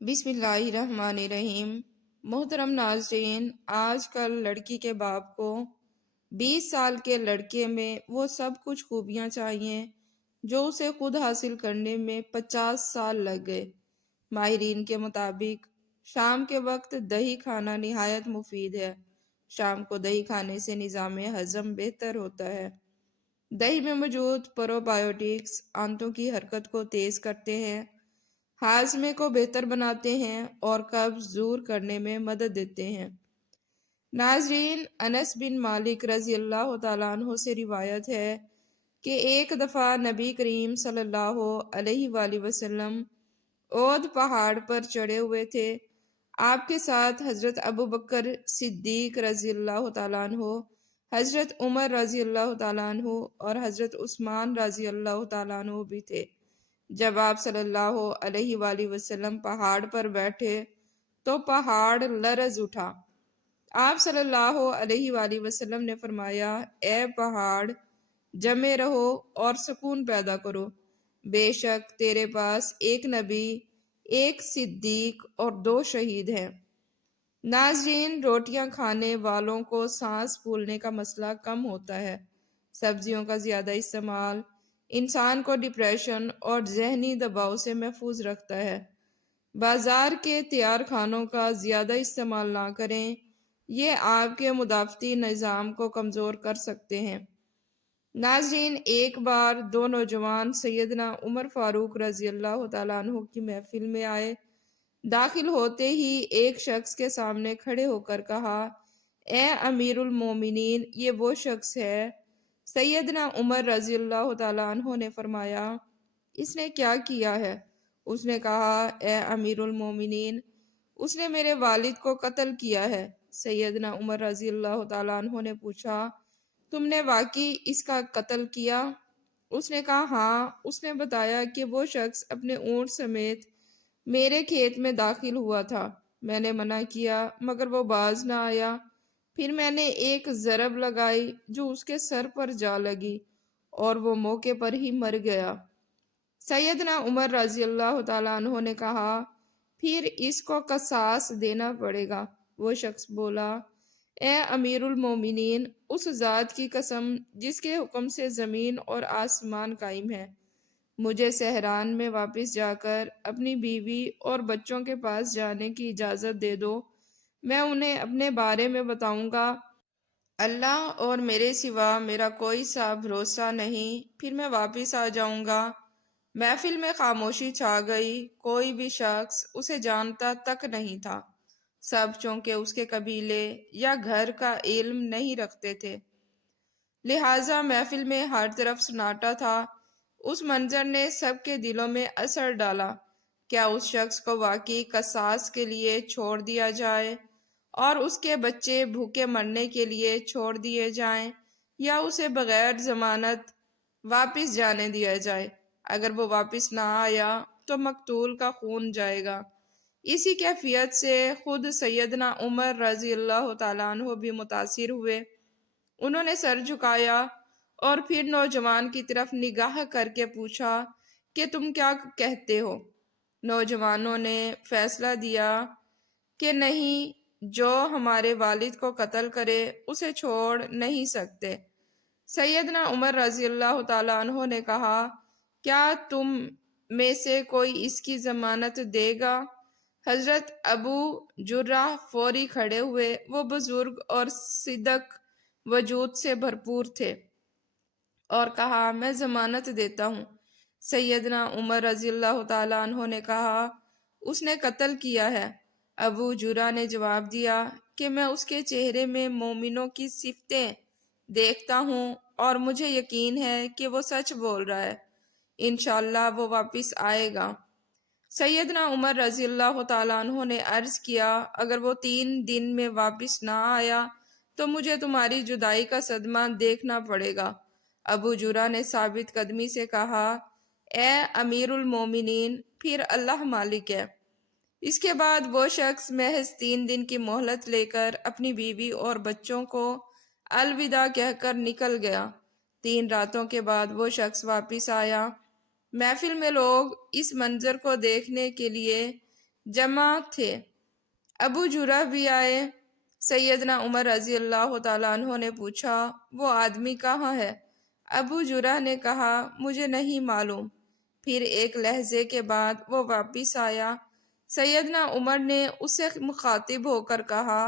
بسم اللہ الرحمن الرحیم۔ محترم ناظرین، آج کل لڑکی کے باپ کو 20 سال کے لڑکے میں وہ سب کچھ خوبیاں چاہیے جو اسے خود حاصل کرنے میں 50 سال لگ گئے۔ ماہرین کے مطابق شام کے وقت دہی کھانا نہایت مفید ہے۔ شام کو دہی کھانے سے نظام ہضم بہتر ہوتا ہے۔ دہی میں موجود پروبایوٹکس آنتوں کی حرکت کو تیز کرتے ہیں، ہاضمے کو بہتر بناتے ہیں اور قبض دور کرنے میں مدد دیتے ہیں۔ ناظرین، انس بن مالک رضی اللہ تعالیٰ عنہ سے روایت ہے کہ ایک دفعہ نبی کریم صلی اللہ علیہ وآلہ وسلم اود پہاڑ پر چڑھے ہوئے تھے۔ آپ کے ساتھ حضرت ابو بکر صدیق رضی اللہ تعالیٰ عنہ، حضرت عمر رضی اللہ تعالیٰ عنہ اور حضرت عثمان رضی اللہ تعالیٰ عنہ بھی تھے۔ جب آپ صلی اللہ علیہ وآلہ وسلم پہاڑ پر بیٹھے تو پہاڑ لرز اٹھا۔ آپ صلی اللہ علیہ وآلہ وسلم نے فرمایا، اے پہاڑ، جمے رہو اور سکون پیدا کرو، بے شک تیرے پاس ایک نبی، ایک صدیق اور 2 شہید ہیں۔ ناظرین، روٹیاں کھانے والوں کو سانس پھولنے کا مسئلہ کم ہوتا ہے۔ سبزیوں کا زیادہ استعمال انسان کو ڈپریشن اور ذہنی دباؤ سے محفوظ رکھتا ہے۔ بازار کے تیار کھانوں کا زیادہ استعمال نہ کریں، یہ آپ کے مدافعتی نظام کو کمزور کر سکتے ہیں۔ ناظرین، ایک بار 2 نوجوان سیدنا عمر فاروق رضی اللہ تعالیٰ عنہ کی محفل میں آئے۔ داخل ہوتے ہی ایک شخص کے سامنے کھڑے ہو کر کہا، اے امیر المومنین، یہ وہ شخص ہے۔ سیدنا عمر رضی اللہ تعالیٰ عنہ نے فرمایا، اس نے کیا کیا ہے؟ اس نے کہا، اے امیر المومنین، اس نے میرے والد کو قتل کیا ہے۔ سیدنا عمر رضی اللہ تعالیٰ عنہ نے پوچھا، تم نے واقعی اس کا قتل کیا؟ اس نے کہا، ہاں۔ اس نے بتایا کہ وہ شخص اپنے اونٹ سمیت میرے کھیت میں داخل ہوا تھا۔ میں نے منع کیا مگر وہ باز نہ آیا۔ پھر میں نے ایک ضرب لگائی جو اس کے سر پر جا لگی اور وہ موقع پر ہی مر گیا۔ سیدنا عمر رضی اللہ تعالیٰ عنہ نے کہا، پھر اس کو قصاص دینا پڑے گا۔ وہ شخص بولا، اے امیر المومنین، اس ذات کی قسم جس کے حکم سے زمین اور آسمان قائم ہے، مجھے صحران میں واپس جا کر اپنی بیوی اور بچوں کے پاس جانے کی اجازت دے دو۔ میں انہیں اپنے بارے میں بتاؤں گا۔ اللہ اور میرے سوا میرا کوئی سا بھروسہ نہیں، پھر میں واپس آ جاؤں گا۔ محفل میں خاموشی چھا گئی، کوئی بھی شخص اسے جانتا تک نہیں تھا۔ سب چونکہ اس کے قبیلے یا گھر کا علم نہیں رکھتے تھے، لہٰذا محفل میں ہر طرف سناٹا تھا۔ اس منظر نے سب کے دلوں میں اثر ڈالا۔ کیا اس شخص کو واقعی قصاص کے لیے چھوڑ دیا جائے اور اس کے بچے بھوکے مرنے کے لیے چھوڑ دیے جائیں، یا اسے بغیر ضمانت واپس جانے دیا جائے؟ اگر وہ واپس نہ آیا تو مقتول کا خون جائے گا۔ اسی کیفیت سے خود سیدنا عمر رضی اللہ تعالیٰ عنہ بھی متاثر ہوئے۔ انہوں نے سر جھکایا اور پھر نوجوان کی طرف نگاہ کر کے پوچھا کہ تم کیا کہتے ہو؟ نوجوانوں نے فیصلہ دیا کہ نہیں، جو ہمارے والد کو قتل کرے اسے چھوڑ نہیں سکتے۔ سیدنا عمر رضی اللہ تعالیٰ عنہ نے کہا، کیا تم میں سے کوئی اس کی ضمانت دے گا؟ حضرت ابو جرح فوری کھڑے ہوئے۔ وہ بزرگ اور صدق وجود سے بھرپور تھے اور کہا، میں ضمانت دیتا ہوں۔ سیدنا عمر رضی اللہ تعالیٰ عنہ نے کہا، اس نے قتل کیا ہے۔ ابو جرح نے جواب دیا کہ میں اس کے چہرے میں مومنوں کی صفتیں دیکھتا ہوں اور مجھے یقین ہے کہ وہ سچ بول رہا ہے، انشاءاللہ وہ واپس آئے گا۔ سیدنا عمر رضی اللہ تعالیٰ عنہ نے عرض کیا، اگر وہ 3 دن میں واپس نہ آیا تو مجھے تمہاری جدائی کا صدمہ دیکھنا پڑے گا۔ ابو جرح نے ثابت قدمی سے کہا، اے امیر المومنین، پھر اللہ مالک ہے۔ اس کے بعد وہ شخص محض 3 دن کی مہلت لے کر اپنی بیوی اور بچوں کو الوداع کہہ کر نکل گیا۔ 3 راتوں کے بعد وہ شخص واپس آیا۔ محفل میں لوگ اس منظر کو دیکھنے کے لیے جمع تھے۔ ابو جرح بھی آئے۔ سیدنا عمر رضی اللہ تعالیٰ عنہ نے پوچھا وہ آدمی کہاں ہے؟ ابو جرح نے کہا مجھے نہیں معلوم۔ پھر ایک لہجے کے بعد وہ واپس آیا۔ سیدنا عمر نے اس سے مخاطب ہو کر کہا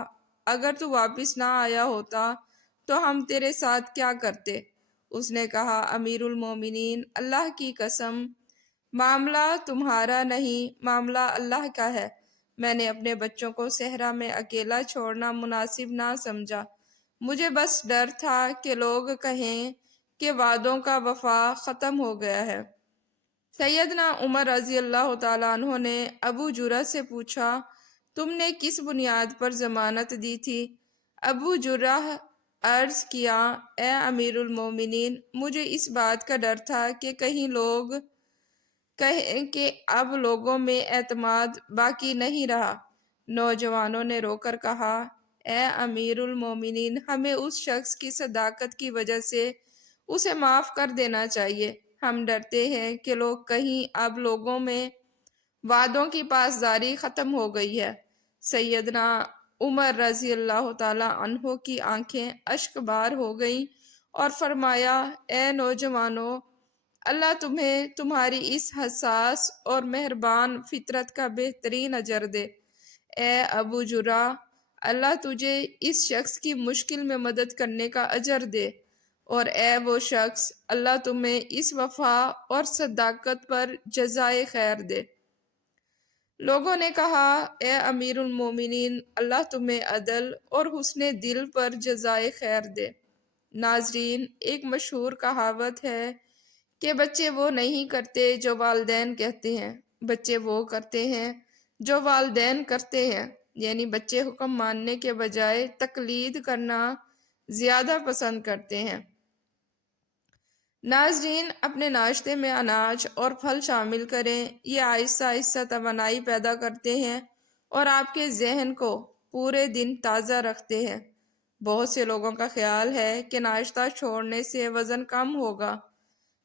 اگر تو واپس نہ آیا ہوتا تو ہم تیرے ساتھ کیا کرتے؟ اس نے کہا امیر المومنین اللہ کی قسم معاملہ تمہارا نہیں، معاملہ اللہ کا ہے۔ میں نے اپنے بچوں کو صحرا میں اکیلا چھوڑنا مناسب نہ سمجھا۔ مجھے بس ڈر تھا کہ لوگ کہیں کہ وعدوں کا وفا ختم ہو گیا ہے۔ سیدنا عمر رضی اللہ تعالیٰ عنہ نے ابو جرح سے پوچھا تم نے کس بنیاد پر ضمانت دی تھی؟ ابو جرح عرض کیا اے امیر المومنین مجھے اس بات کا ڈر تھا کہ کہیں لوگ کہیں کہ اب لوگوں میں اعتماد باقی نہیں رہا۔ نوجوانوں نے رو کر کہا اے امیر المومنین ہمیں اس شخص کی صداقت کی وجہ سے اسے معاف کر دینا چاہیے۔ ہم ڈرتے ہیں کہ لوگ کہیں اب لوگوں میں وعدوں کی پاسداری ختم ہو گئی ہے۔ سیدنا عمر رضی اللہ تعالی عنہ کی آنکھیں اشک بار ہو گئیں اور فرمایا اے نوجوانوں اللہ تمہیں تمہاری اس حساس اور مہربان فطرت کا بہترین اجر دے۔ اے ابو جرح اللہ تجھے اس شخص کی مشکل میں مدد کرنے کا اجر دے، اور اے وہ شخص اللہ تمہیں اس وفا اور صداقت پر جزائے خیر دے۔ لوگوں نے کہا اے امیر المومنین اللہ تمہیں عدل اور حسن دل پر جزائے خیر دے۔ ناظرین، ایک مشہور کہاوت ہے کہ بچے وہ نہیں کرتے جو والدین کہتے ہیں، بچے وہ کرتے ہیں جو والدین کرتے ہیں، یعنی بچے حکم ماننے کے بجائے تقلید کرنا زیادہ پسند کرتے ہیں۔ ناظرین، اپنے ناشتے میں اناج اور پھل شامل کریں، یہ آہستہ آہستہ توانائی پیدا کرتے ہیں اور آپ کے ذہن کو پورے دن تازہ رکھتے ہیں۔ بہت سے لوگوں کا خیال ہے کہ ناشتہ چھوڑنے سے وزن کم ہوگا۔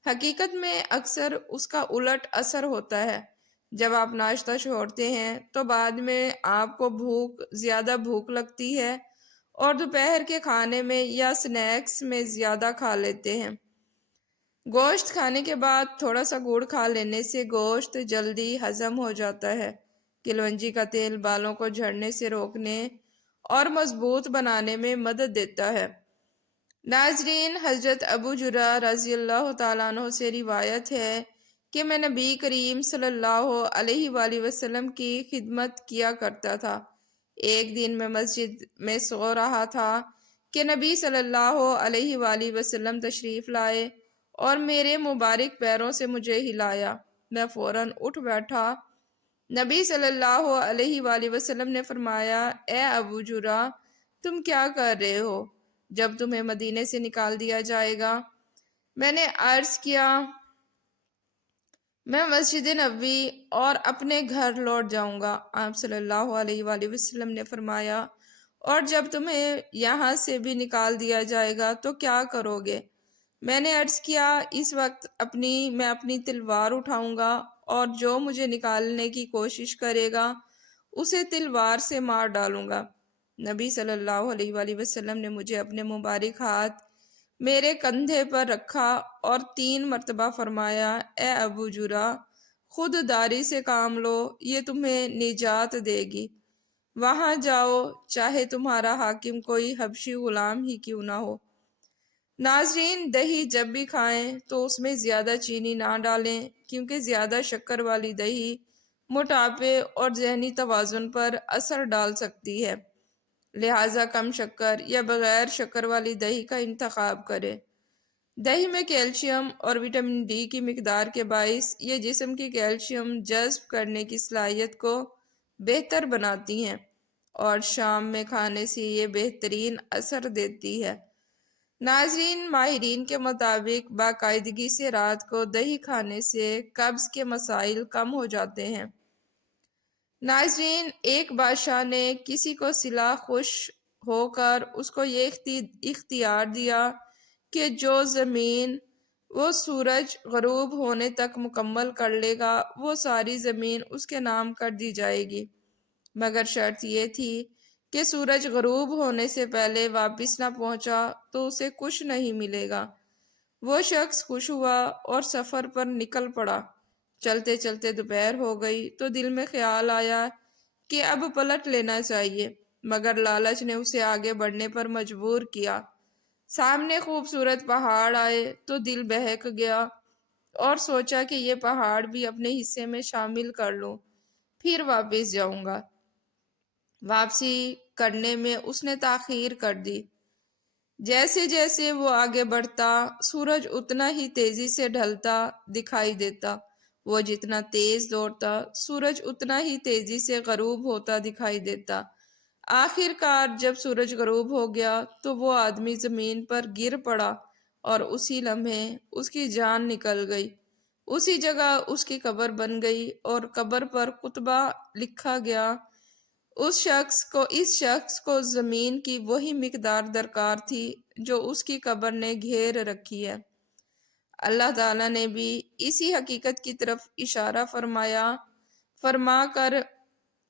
حقیقت میں اکثر اس کا الٹ اثر ہوتا ہے۔ جب آپ ناشتہ چھوڑتے ہیں تو بعد میں آپ کو زیادہ بھوک لگتی ہے اور دوپہر کے کھانے میں یا سنیکس میں زیادہ کھا لیتے ہیں۔ گوشت کھانے کے بعد تھوڑا سا گڑ کھا لینے سے گوشت جلدی ہضم ہو جاتا ہے۔ کلونجی کا تیل بالوں کو جھڑنے سے روکنے اور مضبوط بنانے میں مدد دیتا ہے۔ ناظرین، حضرت ابو جرح رضی اللہ تعالیٰ عنہ سے روایت ہے کہ میں نبی کریم صلی اللہ علیہ وآلہ وسلم کی خدمت کیا کرتا تھا۔ ایک دن میں مسجد میں سو رہا تھا کہ نبی صلی اللہ علیہ وآلہ وسلم تشریف لائے اور میرے مبارک پیروں سے مجھے ہلایا۔ میں فوراً اٹھ بیٹھا۔ نبی صلی اللہ علیہ وآلہ وسلم نے فرمایا اے ابو جرح تم کیا کر رہے ہو؟ جب تمہیں مدینے سے نکال دیا جائے گا؟ میں نے عرض کیا میں مسجد نبوی اور اپنے گھر لوٹ جاؤں گا۔ آپ صلی اللہ علیہ وآلہ وسلم نے فرمایا اور جب تمہیں یہاں سے بھی نکال دیا جائے گا تو کیا کرو گے؟ میں نے عرض کیا اس وقت میں اپنی تلوار اٹھاؤں گا اور جو مجھے نکالنے کی کوشش کرے گا اسے تلوار سے مار ڈالوں گا۔ نبی صلی اللہ علیہ وآلہ وسلم نے مجھے اپنے مبارک ہاتھ میرے کندھے پر رکھا اور 3 مرتبہ فرمایا اے ابو جرح خود داری سے کام لو، یہ تمہیں نجات دے گی۔ وہاں جاؤ چاہے تمہارا حاکم کوئی حبشی غلام ہی کیوں نہ ہو۔ ناظرین، دہی جب بھی کھائیں تو اس میں زیادہ چینی نہ ڈالیں کیونکہ زیادہ شکر والی دہی موٹاپے اور ذہنی توازن پر اثر ڈال سکتی ہے، لہٰذا کم شکر یا بغیر شکر والی دہی کا انتخاب کریں۔ دہی میں کیلشیم اور وٹامن ڈی کی مقدار کے باعث یہ جسم کی کیلشیم جذب کرنے کی صلاحیت کو بہتر بناتی ہیں اور شام میں کھانے سے یہ بہترین اثر دیتی ہے۔ ناظرین، ماہرین کے مطابق باقاعدگی سے رات کو دہی کھانے سے قبض کے مسائل کم ہو جاتے ہیں۔ ناظرین، ایک بادشاہ نے کسی کو صلہ خوش ہو کر اس کو یہ اختیار دیا کہ جو زمین وہ سورج غروب ہونے تک مکمل کر لے گا، وہ ساری زمین اس کے نام کر دی جائے گی، مگر شرط یہ تھی کہ سورج غروب ہونے سے پہلے واپس نہ پہنچا تو اسے کچھ نہیں ملے گا۔ وہ شخص خوش ہوا اور سفر پر نکل پڑا۔ چلتے چلتے دوپہر ہو گئی تو دل میں خیال آیا کہ اب پلٹ لینا چاہیے، مگر لالچ نے اسے آگے بڑھنے پر مجبور کیا۔ سامنے خوبصورت پہاڑ آئے تو دل بہک گیا اور سوچا کہ یہ پہاڑ بھی اپنے حصے میں شامل کر لوں، پھر واپس جاؤں گا۔ واپسی کرنے میں اس نے تاخیر کر دی۔ جیسے جیسے وہ آگے بڑھتا، سورج اتنا ہی تیزی سے ڈھلتا دکھائی دیتا۔ وہ جتنا تیز دوڑتا، سورج اتنا ہی تیزی سے غروب ہوتا دکھائی دیتا۔ آخر کار جب سورج غروب ہو گیا تو وہ آدمی زمین پر گر پڑا اور اسی لمحے اس کی جان نکل گئی۔ اسی جگہ اس کی قبر بن گئی اور قبر پر کتبہ لکھا گیا، اس شخص کو زمین کی وہی مقدار درکار تھی جو اس کی قبر نے گھیر رکھی ہے۔ اللہ تعالیٰ نے بھی اسی حقیقت کی طرف اشارہ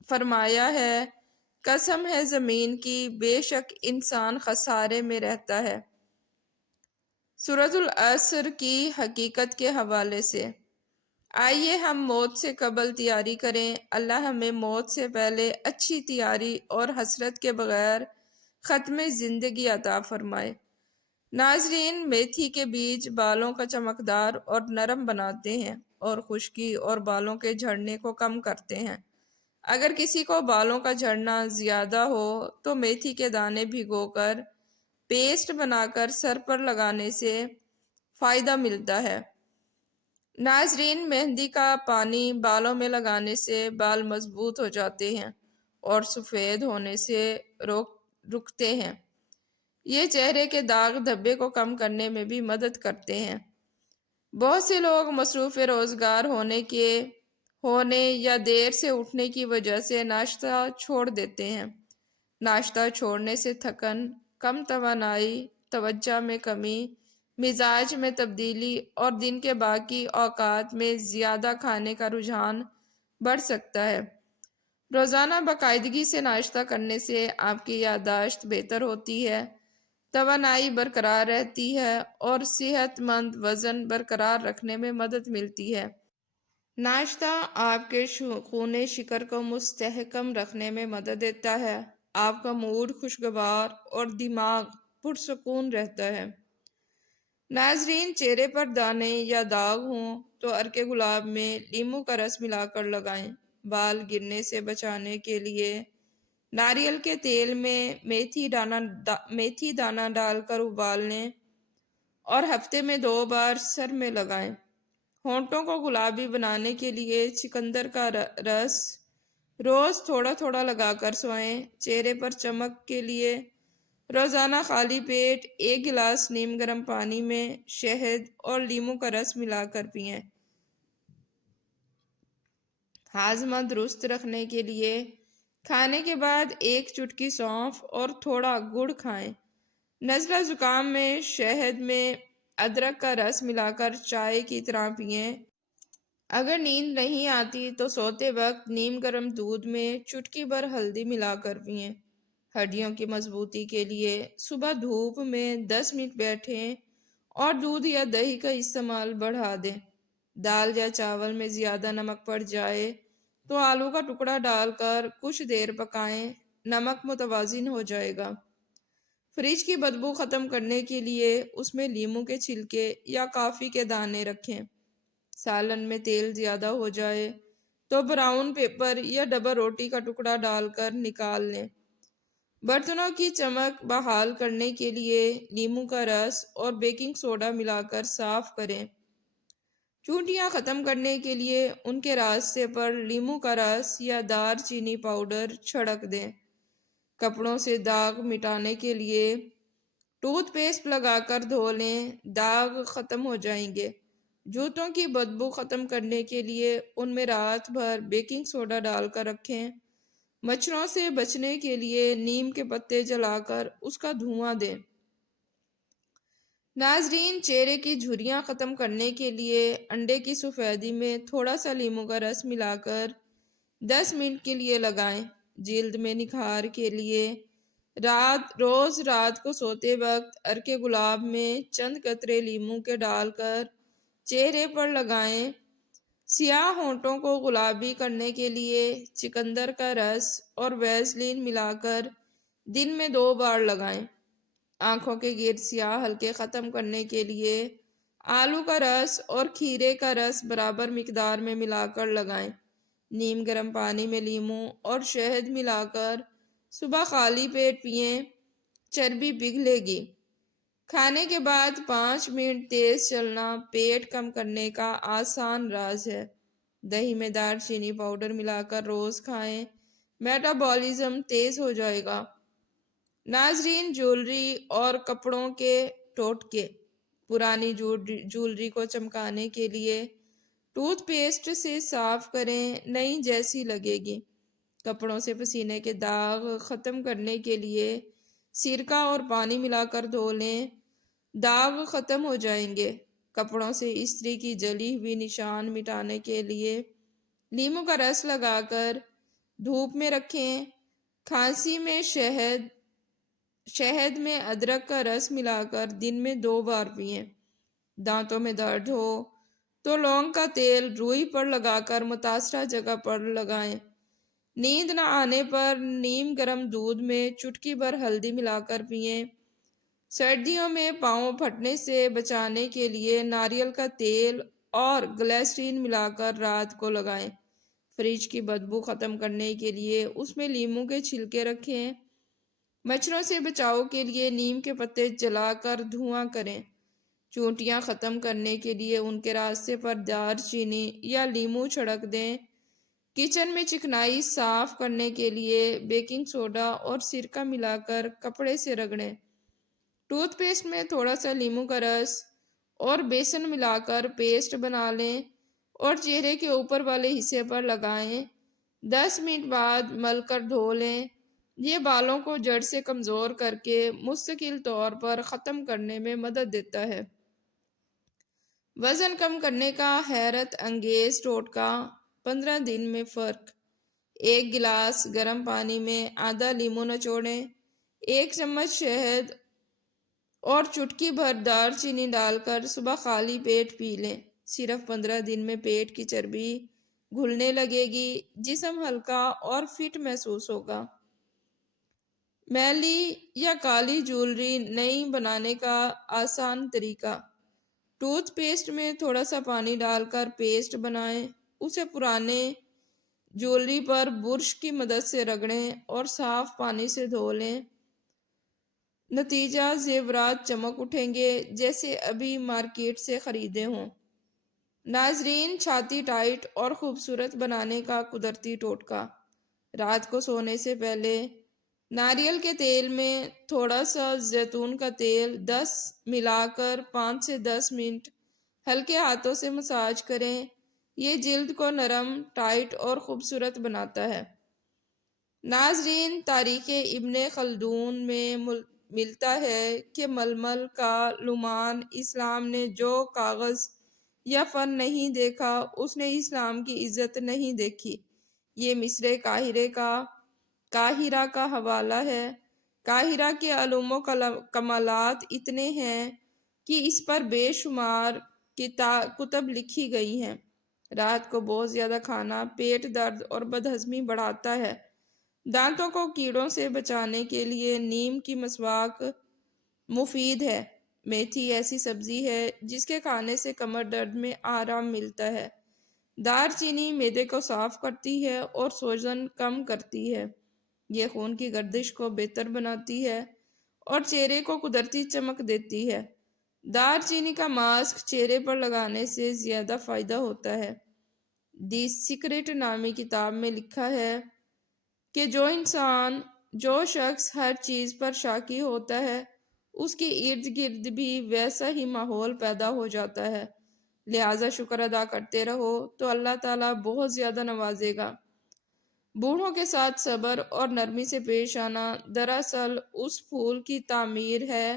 فرمایا ہے، قسم ہے زمین کی، بے شک انسان خسارے میں رہتا ہے۔ سورۃ العصر کی حقیقت کے حوالے سے آئیے ہم موت سے قبل تیاری کریں۔ اللہ ہمیں موت سے پہلے اچھی تیاری اور حسرت کے بغیر ختم زندگی عطا فرمائے۔ ناظرین، میتھی کے بیج بالوں کا چمکدار اور نرم بناتے ہیں اور خشکی اور بالوں کے جھڑنے کو کم کرتے ہیں۔ اگر کسی کو بالوں کا جھڑنا زیادہ ہو تو میتھی کے دانے بھگو کر پیسٹ بنا کر سر پر لگانے سے فائدہ ملتا ہے۔ ناظرین، مہندی کا پانی بالوں میں لگانے سے بال مضبوط ہو جاتے ہیں اور سفید ہونے سے رکتے ہیں۔ یہ چہرے کے داغ دھبے کو کم کرنے میں بھی مدد کرتے ہیں۔ بہت سے لوگ مصروف روزگار ہونے یا دیر سے اٹھنے کی وجہ سے ناشتہ چھوڑ دیتے ہیں۔ ناشتہ چھوڑنے سے تھکن، کم توانائی، توجہ میں کمی، مزاج میں تبدیلی اور دن کے باقی اوقات میں زیادہ کھانے کا رجحان بڑھ سکتا ہے۔ روزانہ باقاعدگی سے ناشتہ کرنے سے آپ کی یادداشت بہتر ہوتی ہے، توانائی برقرار رہتی ہے اور صحت مند وزن برقرار رکھنے میں مدد ملتی ہے۔ ناشتہ آپ کے خون شکر کو مستحکم رکھنے میں مدد دیتا ہے، آپ کا موڈ خوشگوار اور دماغ پرسکون رہتا ہے۔ ناظرین، چہرے پر دانے یا داغ ہوں تو عرق گلاب میں لیموں کا رس ملا کر لگائیں۔ بال گرنے سے بچانے کے لیے ناریل کے تیل میں میتھی دانہ ڈال کر ابال لیں اور ہفتے میں 2 بار سر میں لگائیں۔ ہونٹوں کو گلابی بنانے کے لیے چقندر کا رس روز تھوڑا تھوڑا لگا کر سوئیں۔ چہرے پر چمک کے لیے روزانہ خالی پیٹ 1 گلاس نیم گرم پانی میں شہد اور لیموں کا رس ملا کر پئیں۔ ہاضمہ درست رکھنے کے لیے کھانے کے بعد 1 چٹکی سونف اور تھوڑا گڑ کھائیں۔ نزلہ زکام میں شہد میں ادرک کا رس ملا کر چائے کی طرح پئیں۔ اگر نیند نہیں آتی تو سوتے وقت نیم گرم دودھ میں چٹکی بھر ہلدی ملا کر پئیں۔ ہڈیوں کی مضبوطی کے لیے صبح دھوپ میں 10 منٹ بیٹھیں اور دودھ یا دہی کا استعمال بڑھا دیں۔ دال یا چاول میں زیادہ نمک پڑ جائے تو آلو کا ٹکڑا ڈال کر کچھ دیر پکائیں، نمک متوازن ہو جائے گا۔ فریج کی بدبو ختم کرنے کے لیے اس میں لیموں کے چھلکے یا کافی کے دانے رکھیں۔ سالن میں تیل زیادہ ہو جائے تو براؤن پیپر یا ڈبل روٹی کا ٹکڑا ڈال کر نکال لیں۔ برتنوں کی چمک بحال کرنے کے لیے لیموں کا رس اور بیکنگ سوڈا ملا کر صاف کریں۔ چونٹیاں ختم کرنے کے لیے ان کے راستے پر لیموں کا رس یا دار چینی پاؤڈر چھڑک دیں۔ کپڑوں سے داغ مٹانے کے لیے ٹوتھ پیسٹ لگا کر دھو لیں، داغ ختم ہو جائیں گے۔ جوتوں کی بدبو ختم کرنے کے لیے ان میں رات بھر بیکنگ سوڈا ڈال کر رکھیں۔ مچھروں سے بچنے کے لیے نیم کے پتے جلا کر اس کا دھواں دیں۔ ناظرین، چہرے کی جھریاں ختم کرنے کے لیے انڈے کی سفیدی میں تھوڑا سا لیموں کا رس ملا کر 10 منٹ کے لیے لگائیں۔ جلد میں نکھار کے لیے روز رات کو سوتے وقت عرق گلاب میں چند قطرے لیموں کے ڈال کر چہرے پر لگائیں۔ سیاہ ہونٹوں کو گلابی کرنے کے لیے چقندر کا رس اور ویسلین ملا کر دن میں 2 بار لگائیں۔ آنکھوں کے گرد سیاہ حلقے ختم کرنے کے لیے آلو کا رس اور کھیرے کا رس برابر مقدار میں ملا کر لگائیں۔ نیم گرم پانی میں لیموں اور شہد ملا کر صبح خالی پیٹ پئیں، چربی پگھلے گی۔ کھانے کے بعد 5 منٹ تیز چلنا پیٹ کم کرنے کا آسان راز ہے۔ دہی میں دار چینی پاؤڈر ملا کر روز کھائیں، میٹابولزم تیز ہو جائے گا۔ ناظرین، جیولری اور کپڑوں کے ٹوٹکے۔ پرانی جیولری کو چمکانے کے لیے ٹوتھ پیسٹ سے صاف کریں، نئی جیسی لگے گی۔ کپڑوں سے پسینے کے داغ ختم کرنے کے لیے سرکہ اور پانی ملا کر دھو لیں، داغ ختم ہو جائیں گے۔ کپڑوں سے استری کی جلی ہوئی نشان مٹانے کے لیے لیموں کا رس لگا کر دھوپ میں رکھیں۔ کھانسی میں شہد میں ادرک کا رس ملا کر دن میں 2 بار پئیں۔ دانتوں میں درد ہو تو لونگ کا تیل روئی پر لگا کر متاثرہ جگہ پر لگائیں۔ نیند نہ آنے پر نیم گرم دودھ میں چٹکی بھر ہلدی ملا کر پئیں۔ سردیوں میں پاؤں پھٹنے سے بچانے کے لیے ناریل کا تیل اور گلیسرین ملا کر رات کو لگائیں۔ فریج کی بدبو ختم کرنے کے لیے اس میں لیموں کے چھلکے رکھیں۔ مچھروں سے بچاؤ کے لیے نیم کے پتے جلا کر دھواں کریں۔ چونٹیاں ختم کرنے کے لیے ان کے راستے پر دار چینی یا لیموں چھڑک دیں۔ کچن میں چکنائی صاف کرنے کے لیے بیکنگ سوڈا اور سرکہ ملا کر کپڑے سے رگڑیں۔ ٹوتھ پیسٹ میں تھوڑا سا لیموں کا رس اور بیسن ملا کر پیسٹ بنا لیں اور چہرے کے اوپر والے حصے پر لگائیں۔ 10 منٹ بعد مل کر دھو لیں۔ یہ بالوں کو جڑ سے کمزور کر کے مستقل طور پر ختم کرنے میں مدد دیتا ہے۔ وزن کم کرنے کا حیرت انگیز ٹوٹکا، 15 دن میں فرق۔ 1 گلاس گرم پانی میں آدھا لیموں نچوڑیں، 1 چمچ شہد اور چٹکی بھر دار چینی ڈال کر صبح خالی پیٹ پی لیں۔ صرف 15 دن میں پیٹ کی چربی گھلنے لگے گی، جسم ہلکا اور فٹ محسوس ہوگا۔ میلی یا کالی جیولری نئی بنانے کا آسان طریقہ۔ ٹوتھ پیسٹ میں تھوڑا سا پانی ڈال کر پیسٹ بنائیں، اسے پرانے جیولری پر برش کی مدد سے رگڑیں اور صاف پانی سے دھو لیں۔ نتیجہ زیورات چمک اٹھیں گے جیسے ابھی مارکیٹ سے خریدے ہوں۔ ناظرین، چھاتی ٹائٹ اور خوبصورت بنانے کا قدرتی ٹوٹکا۔ رات کو سونے سے پہلے ناریل کے تیل میں تھوڑا سا زیتون کا تیل ملا کر 5 سے 10 منٹ ہلکے ہاتھوں سے مساج کریں۔ یہ جلد کو نرم، ٹائٹ اور خوبصورت بناتا ہے۔ ناظرین، تاریخ ابن خلدون میں ملتا ہے کہ ململ کا لومان اسلام نے جو کاغذ یا فن نہیں دیکھا، اس نے اسلام کی عزت نہیں دیکھی۔ یہ مصر قاہرہ کا حوالہ ہے۔ قاہرہ کے علوم و کمالات اتنے ہیں کہ اس پر بے شمار کتب لکھی گئی ہیں۔ رات کو بہت زیادہ کھانا پیٹ درد اور بدہضمی بڑھاتا ہے۔ دانتوں کو کیڑوں سے بچانے کے لیے نیم کی مسواک مفید ہے۔ میتھی ایسی سبزی ہے جس کے کھانے سے کمر درد میں آرام ملتا ہے۔ دار چینی معدے کو صاف کرتی ہے اور سوجن کم کرتی ہے۔ یہ خون کی گردش کو بہتر بناتی ہے اور چہرے کو قدرتی چمک دیتی ہے۔ دار چینی کا ماسک چہرے پر لگانے سے زیادہ فائدہ ہوتا ہے۔ دی سیکرٹ نامی کتاب میں لکھا ہے کہ جو شخص ہر چیز پر شاکی ہوتا ہے، اس کے ارد گرد بھی ویسا ہی ماحول پیدا ہو جاتا ہے۔ لہٰذا شکر ادا کرتے رہو تو اللہ تعالیٰ بہت زیادہ نوازے گا۔ بوڑھوں کے ساتھ صبر اور نرمی سے پیش آنا دراصل اس پھول کی تعمیر ہے